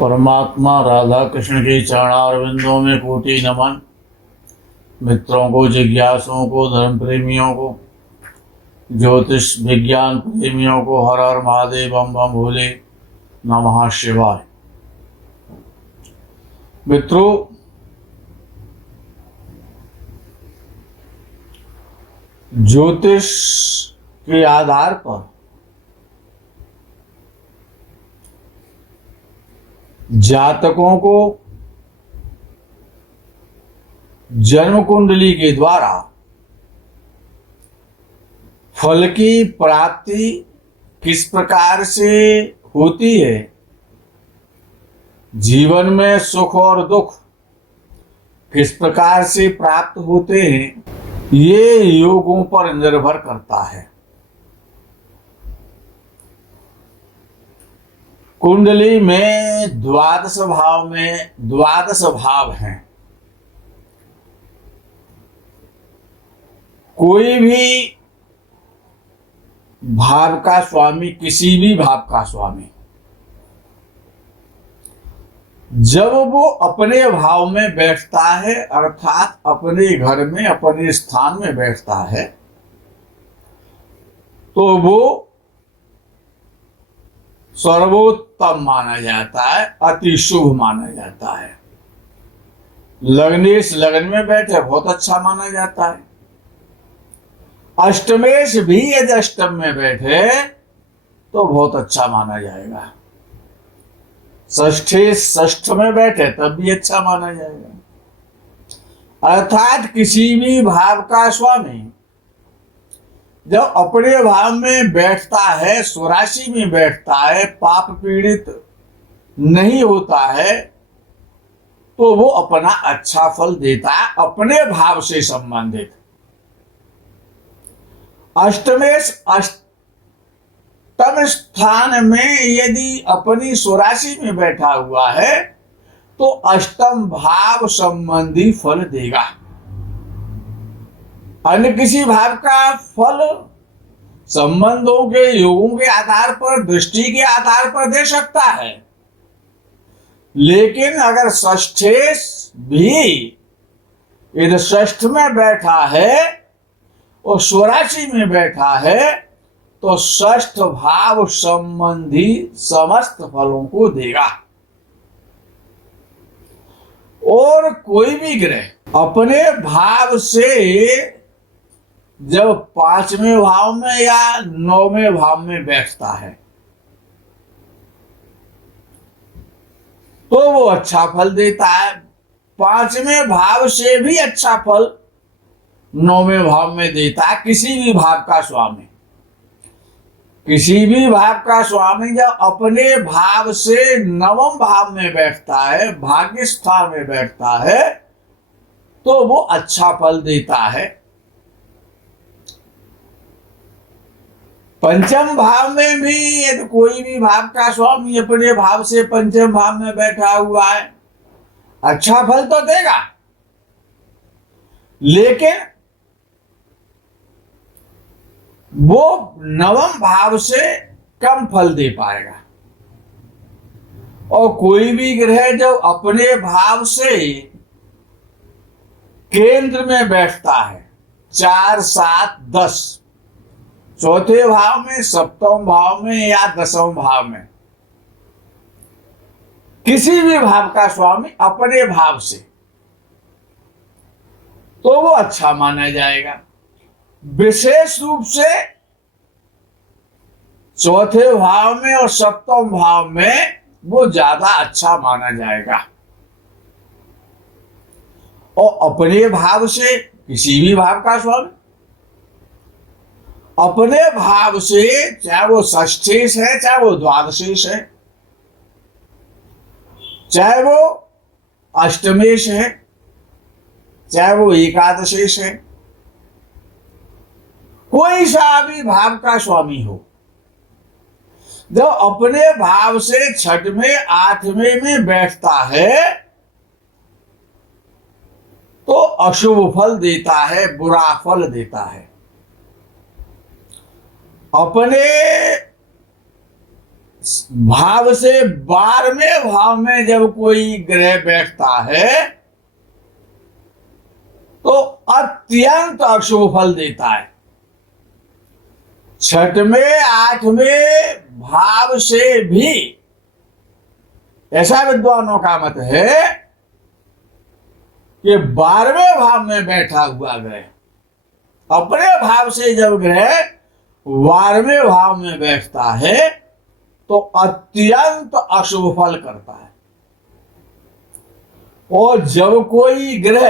परमात्मा राधा कृष्ण के चरणारविंदों में कोटि नमन। मित्रों को, जिज्ञासुओं को, धर्म प्रेमियों को, ज्योतिष विज्ञान प्रेमियों को हर हर महादेव, बम बम भोले, नमः शिवाय। मित्रों, ज्योतिष के आधार पर जातकों को जन्म कुंडली के द्वारा फल की प्राप्ति किस प्रकार से होती है, जीवन में सुख और दुख किस प्रकार से प्राप्त होते हैं, ये योगों पर निर्भर करता है। कुंडली में द्वादश भाव हैं। कोई भी भाव का स्वामी, किसी भी भाव का स्वामी, जब वो अपने भाव में बैठता है, अर्थात अपने घर में, अपने स्थान में बैठता है, तो वो सर्वोत्तम माना जाता है, अति शुभ माना जाता है। लग्नेश लग्न में बैठे बहुत अच्छा माना जाता है। अष्टमेश भी यदि अष्टम में बैठे तो बहुत अच्छा माना जाएगा। षष्ठेश षष्ठ में बैठे तब भी अच्छा माना जाएगा। अर्थात किसी भी भाव का स्वामी जब अपने भाव में बैठता है, स्वराशि में बैठता है, पाप पीड़ित नहीं होता है, तो वो अपना अच्छा फल देता है अपने भाव से संबंधित। अष्टमेश अष्टम स्थान में यदि अपनी स्वराशि में बैठा हुआ है तो अष्टम भाव संबंधी फल देगा। अन्य किसी भाव का फल संबंधों के, योगों के आधार पर, दृष्टि के आधार पर दे सकता है, लेकिन अगर षष्ठेश भी यदि षष्ठ में बैठा है और स्वराशि में बैठा है तो षष्ठ भाव संबंधी समस्त फलों को देगा। और कोई भी ग्रह अपने भाव से जब पांचवें भाव में या नौवें भाव में बैठता है तो वो अच्छा फल देता है। पांचवें भाव से भी अच्छा फल नौवें भाव में देता है किसी भी भाव का स्वामी। किसी भी भाव का स्वामी जब अपने भाव से नवम भाव में बैठता है, भाग्य स्थान में बैठता है, तो वो अच्छा फल देता है। पंचम भाव में भी यदि कोई भी भाव का स्वामी अपने भाव से पंचम भाव में बैठा हुआ है, अच्छा फल तो देगा, लेकिन वो नवम भाव से कम फल दे पाएगा। और कोई भी ग्रह जब अपने भाव से केंद्र में बैठता है, 4, 7, 10, चौथे भाव में, सप्तम भाव में या दसवें भाव में, किसी भी भाव का स्वामी अपने भाव से, तो वो अच्छा माना जाएगा। विशेष रूप से चौथे भाव में और सप्तम भाव में वो ज्यादा अच्छा माना जाएगा। और अपने भाव से किसी भी भाव का स्वामी अपने भाव से, चाहे वो षष्ठेश है, चाहे वो द्वादशेश है, चाहे वो अष्टमेश है, चाहे वो एकादशेश है, कोई सा भी भाव का स्वामी हो, जब अपने भाव से छठवें, आठवें में बैठता है तो अशुभ फल देता है, बुरा फल देता है। अपने भाव से 12वें भाव में जब कोई ग्रह बैठता है तो अत्यंत अशुभ फल देता है। 6वें 8वें भाव से भी, ऐसा विद्वानों का मत है कि 12वें भाव में बैठा हुआ ग्रह, अपने भाव से जब ग्रह 12वें भाव में बैठता है तो अत्यंत अशुभ फल करता है। और जब कोई ग्रह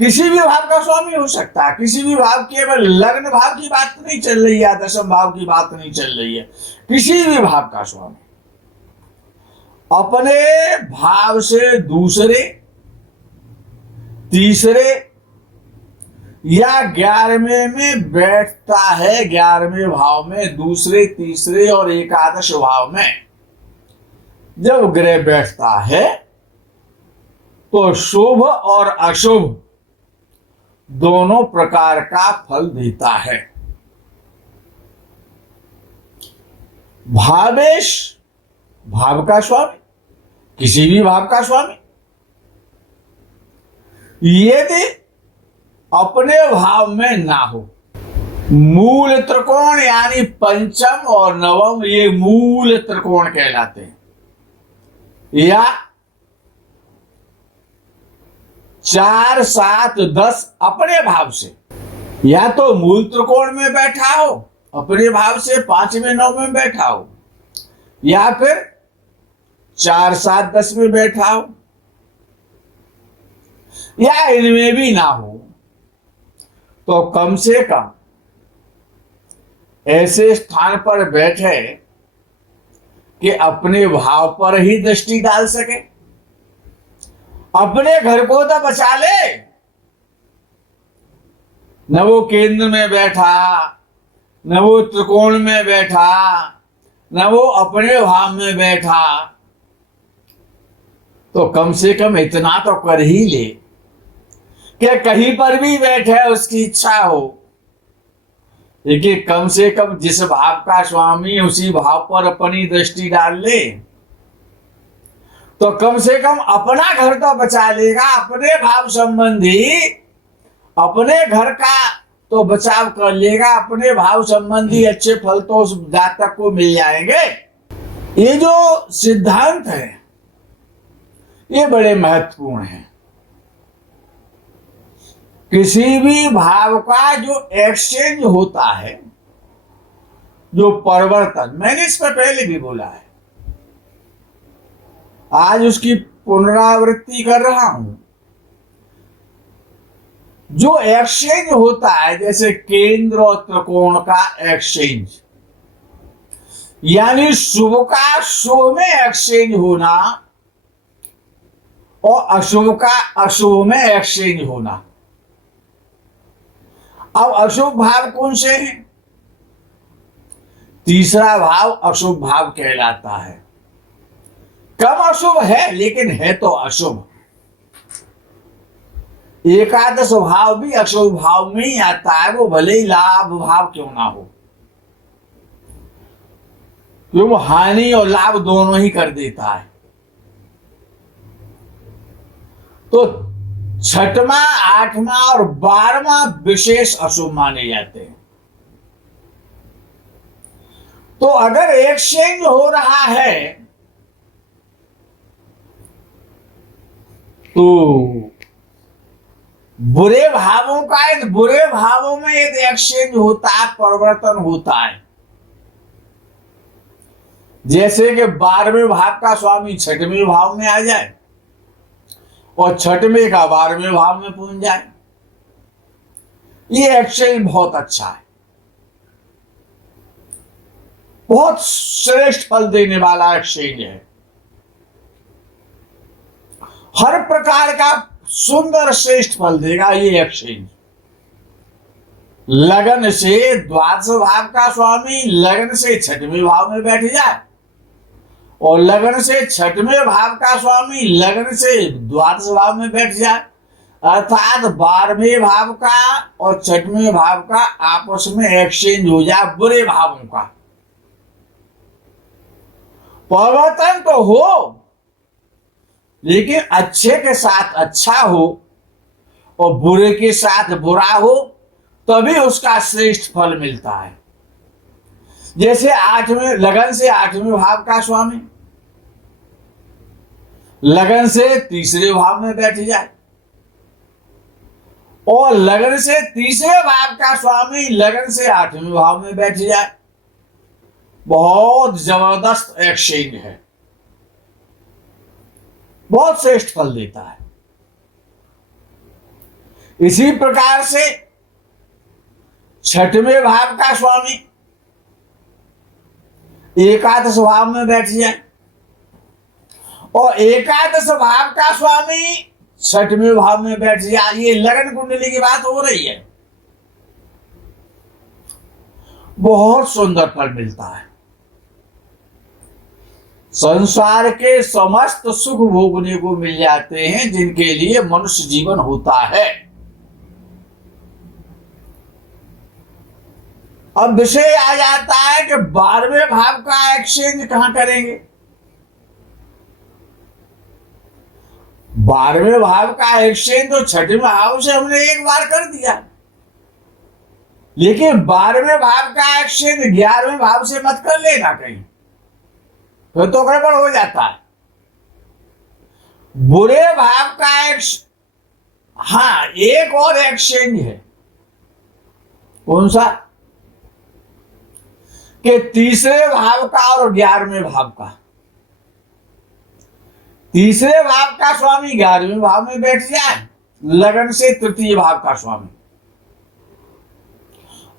किसी भी भाव का स्वामी हो सकता है, किसी भी भाव, केवल लग्न भाव की बात नहीं चल रही है, दशम भाव की बात नहीं चल रही है, किसी भी भाव का स्वामी अपने भाव से दूसरे, तीसरे या 11वें में बैठता है, 11वें भाव में, दूसरे, तीसरे और एकादश भाव में जब ग्रह बैठता है तो शुभ और अशुभ दोनों प्रकार का फल देता है। भावेश, भाव का स्वामी, किसी भी भाव का स्वामी, यदि अपने भाव में ना हो, मूल त्रिकोण यानी पंचम और नवम ये मूल त्रिकोण कहलाते हैं, या 4, 7, 10 अपने भाव से, या तो मूल त्रिकोण में बैठा हो अपने भाव से 5वें 9वें में बैठा हो, या फिर 4, 7, 10 में बैठा हो, या इनमें भी ना हो, तो कम से कम ऐसे स्थान पर बैठे कि अपने भाव पर ही दृष्टि डाल सके, अपने घर को तो बचा ले। न वो केंद्र में बैठा, न वो त्रिकोण में बैठा, न वो अपने भाव में बैठा, तो कम से कम इतना तो कर ही ले कि कहीं पर भी बैठे उसकी इच्छा हो, लेकिन कम से कम जिस भाव का स्वामी उसी भाव पर अपनी दृष्टि डाल ले तो कम से कम अपना घर तो बचा लेगा, अपने भाव संबंधी अपने घर का तो बचाव कर लेगा, अपने भाव संबंधी अच्छे फल तो उस जातक को मिल जाएंगे। ये जो सिद्धांत है ये बड़े महत्वपूर्ण है। किसी भी भाव का जो एक्सचेंज होता है, जो परिवर्तन, मैंने इस पर पहले भी बोला है, आज उसकी पुनरावृत्ति कर रहा हूं। जो एक्सचेंज होता है, जैसे केंद्र और त्रिकोण का एक्सचेंज, यानी शुभ का शुभ में एक्सचेंज होना और अशुभ का अशुभ में एक्सचेंज होना। अब अशुभ भाव कौन से हैं? तीसरा भाव अशुभ भाव कहलाता है। कम अशुभ है लेकिन है तो अशुभ। एकादश भाव भी अशुभ भाव में ही आता है, वो भले ही लाभ भाव क्यों ना हो, क्यों वो हानि और लाभ दोनों ही कर देता है। तो 6वां, 8वां और 12वां विशेष अशुभ माने जाते हैं। तो अगर एक्सचेंज हो रहा है तो बुरे भावों का, बुरे भावों में यदि एक्सचेंज होता है, परिवर्तन होता है, जैसे कि 12वें भाव का स्वामी 6वें भाव में आ जाए और 6वें का 12वें भाव में पहुंच जाए, ये एक्सचेंज बहुत अच्छा है, बहुत श्रेष्ठ फल देने वाला एक्सचेंज है। हर प्रकार का सुंदर श्रेष्ठ फल देगा ये एक्सचेंज। लगन से द्वादश भाव का स्वामी लगन से 6वें भाव में बैठ जाए और लगन से 6वें भाव का स्वामी लगन से द्वादश भाव में बैठ जाए, अर्थात 12वें भाव का और 6वें भाव का आपस में एक्सचेंज हो जाए बुरे भावों का। परिवर्तन तो हो, लेकिन अच्छे के साथ अच्छा हो और बुरे के साथ बुरा हो, तभी उसका श्रेष्ठ फल मिलता है। जैसे आठवें लगन से आठवें भाव का स्वामी लगन से तीसरे भाव में बैठ जाए, और लगन से तीसरे भाव का स्वामी लगन से आठवें भाव में बैठ जाए, बहुत जबरदस्त एक्सचेंज है, बहुत श्रेष्ठ फल देता है। इसी प्रकार से छठवें भाव का स्वामी एकादश भाव में बैठ जाए, और एकादश भाव का स्वामी छठवें भाव में बैठ जाए। ये लगन कुंडली की बात हो रही है। बहुत सुंदर फल मिलता है। संसार के समस्त सुख भोगने को मिल जाते हैं जिनके लिए मनुष्य जीवन होता है। अब विषय आ जाता है कि 12वें भाव का एक्सचेंज कहां करेंगे। 12वें भाव का एक्सचेंज तो छठवें भाव से हमने एक बार कर दिया, लेकिन 12वें भाव का एक्सचेंज 11वें भाव से मत कर लेना कहीं, फिर तो गड़बड़ हो जाता है। बुरे भाव का हाँ, एक और एक्सचेंज है। कौन सा? कि तीसरे भाव का और 11वें भाव का। तीसरे भाव का स्वामी 11वें भाव में बैठ जाए, लगन से तृतीय भाव का स्वामी,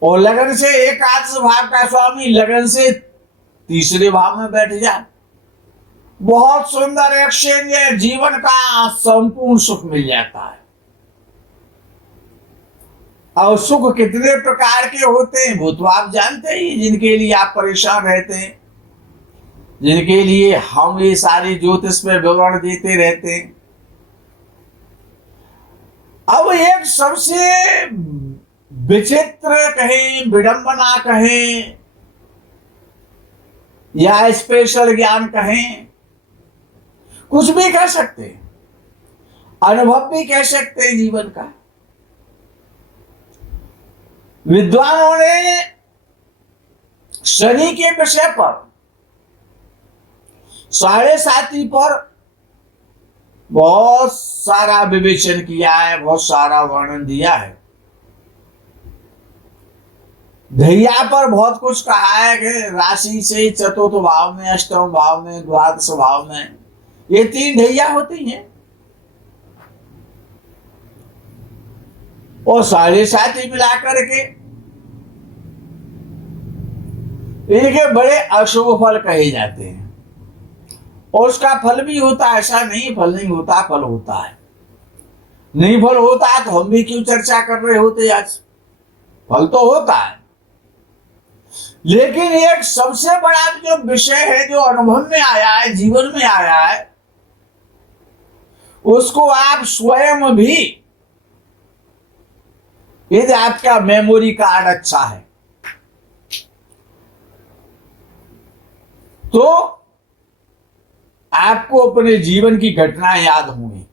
और लगन से एकादश भाव का स्वामी लगन से तीसरे भाव में बैठ जाए। बहुत सुंदर एक्सचेंज है, जीवन का संपूर्ण सुख मिल जाता है। और सुख कितने प्रकार के होते हैं वो तो आप जानते ही, जिनके लिए आप परेशान रहते हैं, जिनके लिए हम ये सारी ज्योतिष में विवरण देते रहते हैं। अब एक सबसे विचित्र कहें, विडंबना कहें, या स्पेशल ज्ञान कहें, कुछ भी कह सकते हैं, अनुभव भी कह सकते हैं जीवन का। विद्वानों ने शनि के विषय पर, साढ़े साथी पर बहुत सारा विवेचन किया है, बहुत सारा वर्णन दिया है। धैया पर बहुत कुछ कहा है कि राशि से चतुर्थ भाव में, अष्टम भाव में, द्वादश भाव में ये 3 धैया होती हैं, और साढ़े साथी मिलाकर के इनके बड़े अशुभ फल कहे जाते हैं। और उसका फल भी होता है, ऐसा नहीं फल नहीं होता, फल होता है। नहीं फल होता तो हम भी क्यों चर्चा कर रहे होते आज। फल तो होता है, लेकिन एक सबसे बड़ा जो विषय है, जो अनुभव में आया है, जीवन में आया है, उसको आप स्वयं भी, यदि आपका मेमोरी कार्ड अच्छा है तो आपको अपने जीवन की घटनाएं याद होंगी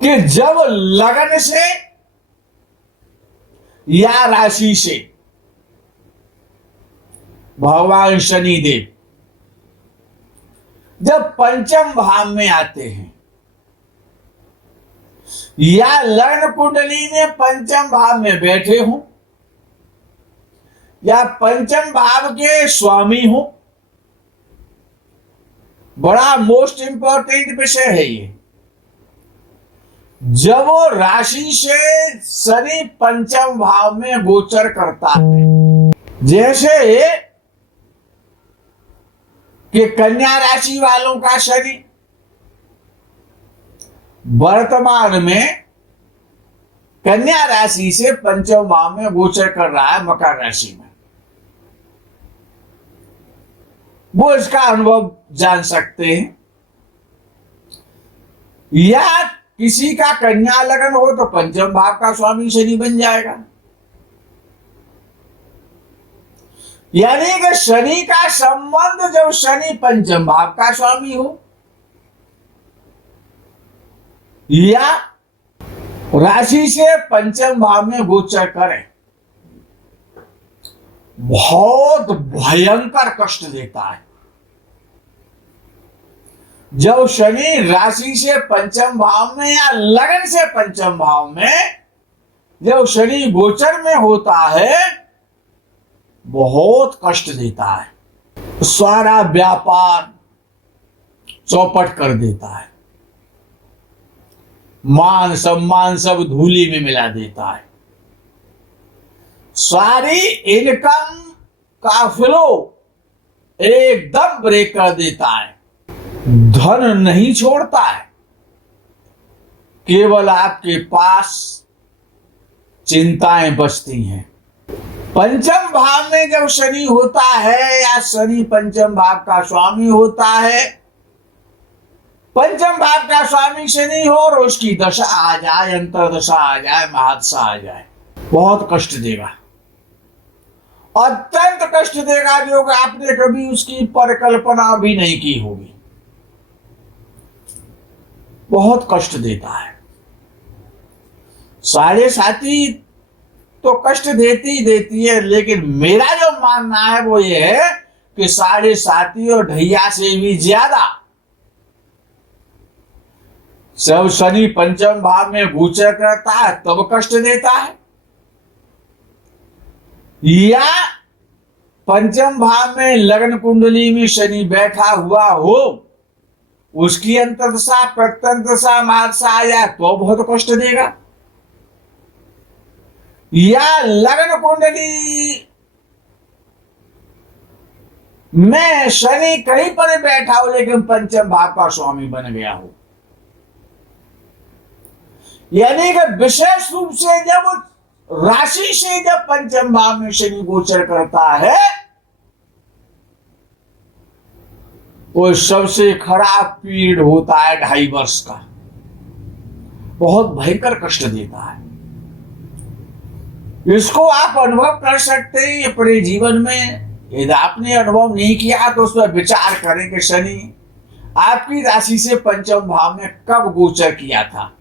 कि जब लगन से या राशि से भगवान शनिदेव जब पंचम भाव में आते हैं, या लग्न कुंडली में पंचम भाव में बैठे हों, या पंचम भाव के स्वामी हो, बड़ा मोस्ट इंपॉर्टेंट विषय है ये। जब वो राशि से शनि पंचम भाव में गोचर करता है, जैसे कि कन्या राशि वालों का शनि वर्तमान में कन्या राशि से पंचम भाव में गोचर कर रहा है, मकर राशि में, वो इसका अनुभव जान सकते हैं। या किसी का कन्या लगन हो तो पंचम भाव का स्वामी शनि बन जाएगा। यानी कि शनि का संबंध जब शनि पंचम भाव का स्वामी हो या राशि से पंचम भाव में गोचर करे, बहुत भयंकर कष्ट देता है। जब शनि राशि से पंचम भाव में या लगन से पंचम भाव में जब शनि गोचर में होता है, बहुत कष्ट देता है। सारा व्यापार चौपट कर देता है, मान सम्मान सब धूली में मिला देता है, सारी इनकम का फ्लो एकदम ब्रेक कर देता है। धन नहीं छोड़ता है, केवल आपके पास चिंताएं बचती हैं। पंचम भाव में जब शनि होता है या शनि पंचम भाव का स्वामी होता है, पंचम भाव का स्वामी शनि हो और उसकी दशा आ जाए, अंतरदशा आ जाए, महादशा आ जाए, बहुत कष्ट देगा, अत्यंत कष्ट देगा, जो आपने कभी उसकी परिकल्पना भी नहीं की होगी। बहुत कष्ट देता है। साढ़े साथी तो कष्ट देती है, लेकिन मेरा जो मानना है वो ये है कि साढ़े साथी और ढैया से भी ज्यादा सब शनि पंचम भाव में गोचर करता है तब कष्ट देता है, या पंचम भाव में लग्न कुंडली में शनि बैठा हुआ हो, उसकी अंतरदशा प्रत्यंतदशा महादशा आ जाए तो बहुत कष्ट देगा, या लग्न कुंडली में शनि कहीं पर बैठा हो लेकिन पंचम भाव का स्वामी बन गया हो। यानी कि विशेष रूप से जब राशि से जब पंचम भाव में शनि गोचर करता है, वो सबसे खराब पीरियड होता है 2.5 वर्ष का, बहुत भयंकर कष्ट देता है। इसको आप अनुभव कर सकते हैं अपने जीवन में। यदि आपने अनुभव नहीं किया तो उस पर विचार करें कि शनि आपकी राशि से पंचम भाव में कब गोचर किया था।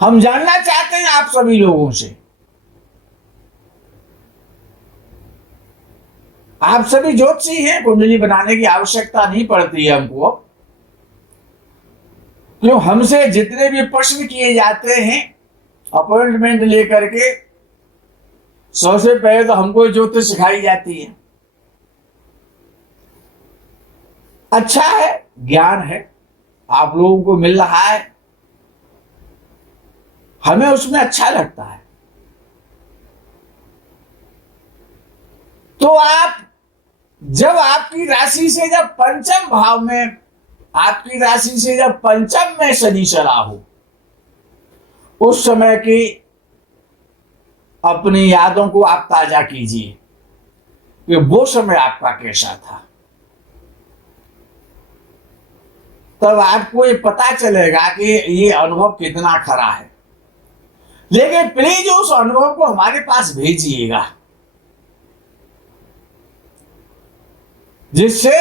हम जानना चाहते हैं आप सभी लोगों से। आप सभी ज्योतिषी हैं, कुंडली बनाने की आवश्यकता नहीं पड़ती है हमको। क्यों, हमसे जितने भी प्रश्न किए जाते हैं अपॉइंटमेंट लेकर के, सबसे पहले तो हमको ज्योतिष सिखाई जाती है। अच्छा है, ज्ञान है, आप लोगों को मिल रहा है, हमें उसमें अच्छा लगता है। तो आप जब आपकी राशि से जब पंचम भाव में, आपकी राशि से जब पंचम में शनि चला हो, उस समय की अपनी यादों को आप ताजा कीजिए कि वो समय आपका कैसा था। तब आपको ये पता चलेगा कि ये अनुभव कितना खरा है। लेकिन प्लीज उस अनुभव को हमारे पास भेजिएगा, जिससे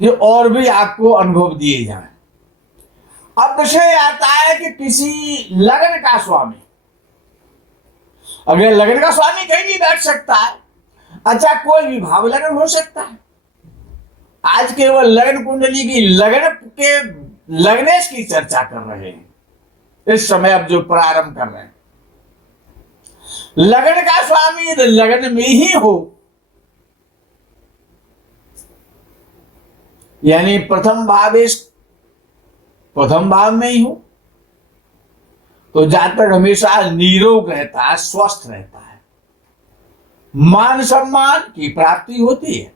ये और भी आपको अनुभव दिए जाए। अब विषय आता है कि किसी लगन का स्वामी, अगर लगन का स्वामी कहीं भी बैठ सकता है, अच्छा कोई भी भाव लगन हो सकता है। आज केवल लगन कुंडली की लगन के लग्नेश की चर्चा कर रहे हैं इस समय, अब जो प्रारंभ कर रहे हैं। लगन का स्वामी यदि लगन में ही हो, यानी प्रथम भाव में ही हो, तो जातक हमेशा निरोग रहता है, स्वस्थ रहता है, मान सम्मान की प्राप्ति होती है,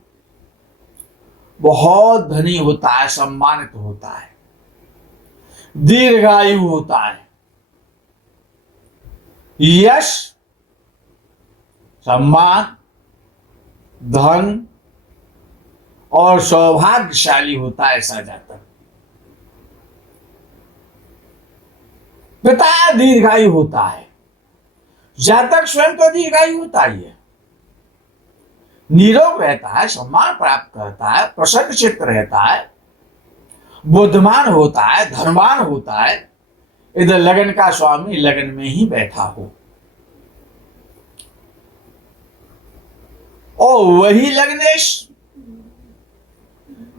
बहुत धनी होता है, सम्मानित होता है, दीर्घायु होता है, यश, सम्मान, धन और सौभाग्यशाली होता है ऐसा जातक। पिता दीर्घायु होता है, जातक स्वयं तो दीर्घायु होता ही है, निरोग रहता है, सम्मान प्राप्त करता है, प्रसन्न चित्त रहता है, बुद्धिमान होता है, धनवान होता है। इधर लगन का स्वामी लगन में ही बैठा हो और वही लग्नेश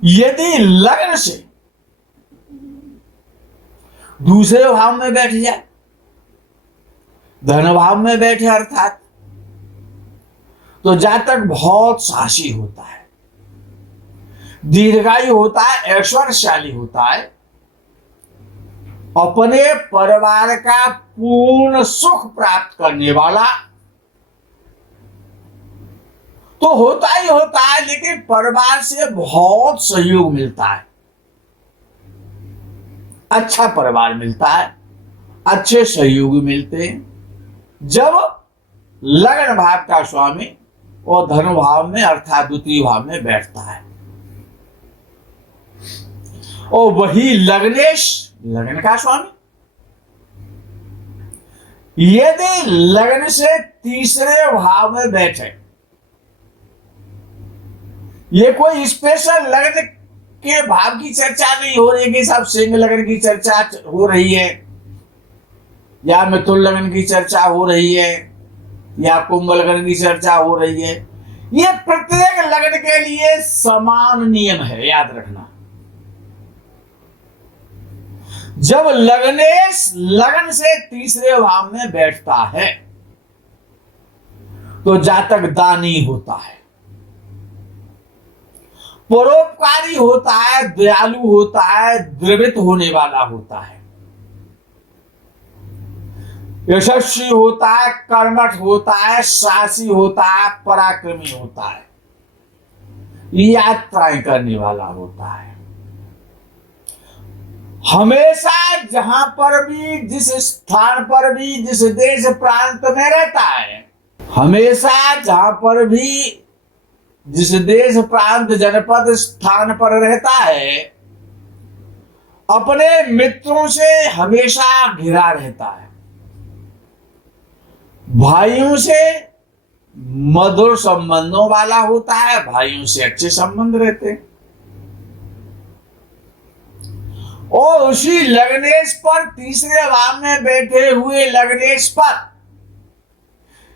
यदि लग्न से दूसरे भाव में बैठ जाए, धन भाव में बैठे अर्थात, तो जातक बहुत साहसी होता है, दीर्घायु होता है, ऐश्वर्यशाली होता है, अपने परिवार का पूर्ण सुख प्राप्त करने वाला तो होता ही होता है, लेकिन परिवार से बहुत सहयोग मिलता है, अच्छा परिवार मिलता है, अच्छे सहयोगी मिलते हैं जब लगन भाव का स्वामी और धन भाव में अर्थात द्वितीय भाव में बैठता है। और वही लग्नेश लगन का स्वामी यदि लगन से तीसरे भाव में बैठे, ये कोई स्पेशल लगन के भाव की चर्चा नहीं हो रही कि सब सिंह लगन की चर्चा हो रही है या मिथुन लगन की चर्चा हो रही है या कुंभ लगन की चर्चा हो रही है। ये प्रत्येक लगन के लिए समान नियम है, याद रखना। जब लग्नेश लगन से तीसरे भाव में बैठता है तो जातक दानी होता है, परोपकारी होता है, दयालु होता है, द्रवित होने वाला होता है, यशस्वी होता है, कर्मठ होता है, साहसी होता है, पराक्रमी होता है, यात्राएं करने वाला होता है। हमेशा जहां पर भी, जिस स्थान पर भी, जिस देश प्रांत में रहता है, हमेशा जहां पर भी, जिस देश प्रांत जनपद स्थान पर रहता है, अपने मित्रों से हमेशा घिरा रहता है, भाइयों से मधुर संबंधों वाला होता है, भाइयों से अच्छे संबंध रहते हैं। और उसी लग्नेश पर तीसरे भाव में बैठे हुए लग्नेश पर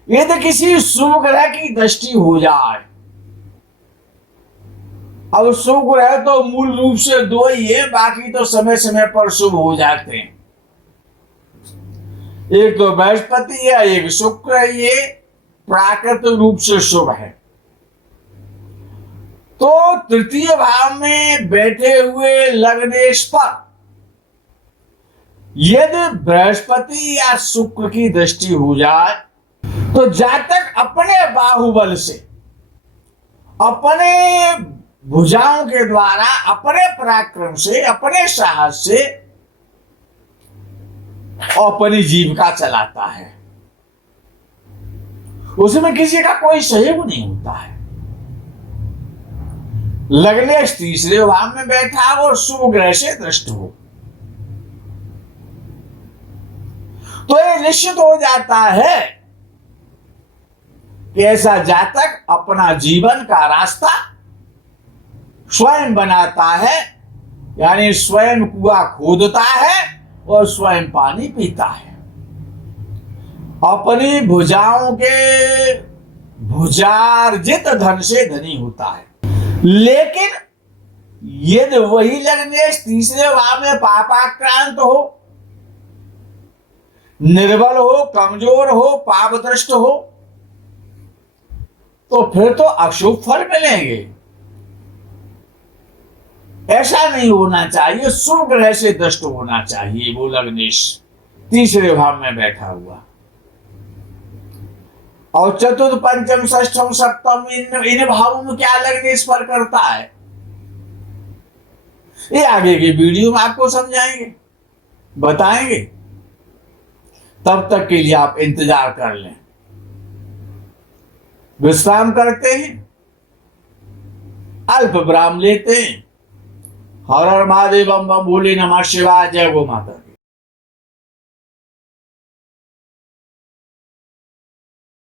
यदि किसी शुभ ग्रह की दृष्टि हो जाए, अब शुभ ग्रह तो मूल रूप से दो ही है, बाकी तो समय समय पर शुभ हो जाते हैं। एक तो बृहस्पति है, एक शुक्र है, ये प्राकृतिक रूप से शुभ है। तो तृतीय भाव में बैठे हुए लग्नेश पर यदि बृहस्पति या शुक्र की दृष्टि हो जाए तो जातक अपने बाहुबल से, अपने भुजाओं के द्वारा, अपने पराक्रम से, अपने साहस से अपनी जीविका चलाता है। उसमें किसी का कोई सहयोग नहीं होता है। लग्नेश तीसरे भाव में बैठा हो और शुभ ग्रह से दृष्ट हो तो ये निश्चित हो जाता है कि ऐसा जातक अपना जीवन का रास्ता स्वयं बनाता है, यानी स्वयं कुआं खोदता है और स्वयं पानी पीता है। अपनी भुजाओं के भुजार्जित धन से धनी होता है। लेकिन यदि वही लग्नेश तीसरे भाव में पापाक्रांत हो, निर्बल हो, कमजोर हो, पापदृष्ट हो, तो फिर तो अशुभ फल मिलेंगे। ऐसा नहीं होना चाहिए, शुभ ग्रह से दृष्ट होना चाहिए वो लग्नेश तीसरे भाव में बैठा हुआ। और चतुर्थ, पंचम, षष्ठम, सप्तम, इन भावों में क्या लग्नेश फल करता है, ये आगे के वीडियो में आपको समझाएंगे, बताएंगे। तब तक के लिए आप इंतजार कर लें। विश्राम करते हैं, अल्प विराम लेते हैं। हर हर महादेव, बम बम भोले, नमः शिवाय, जय गो माता।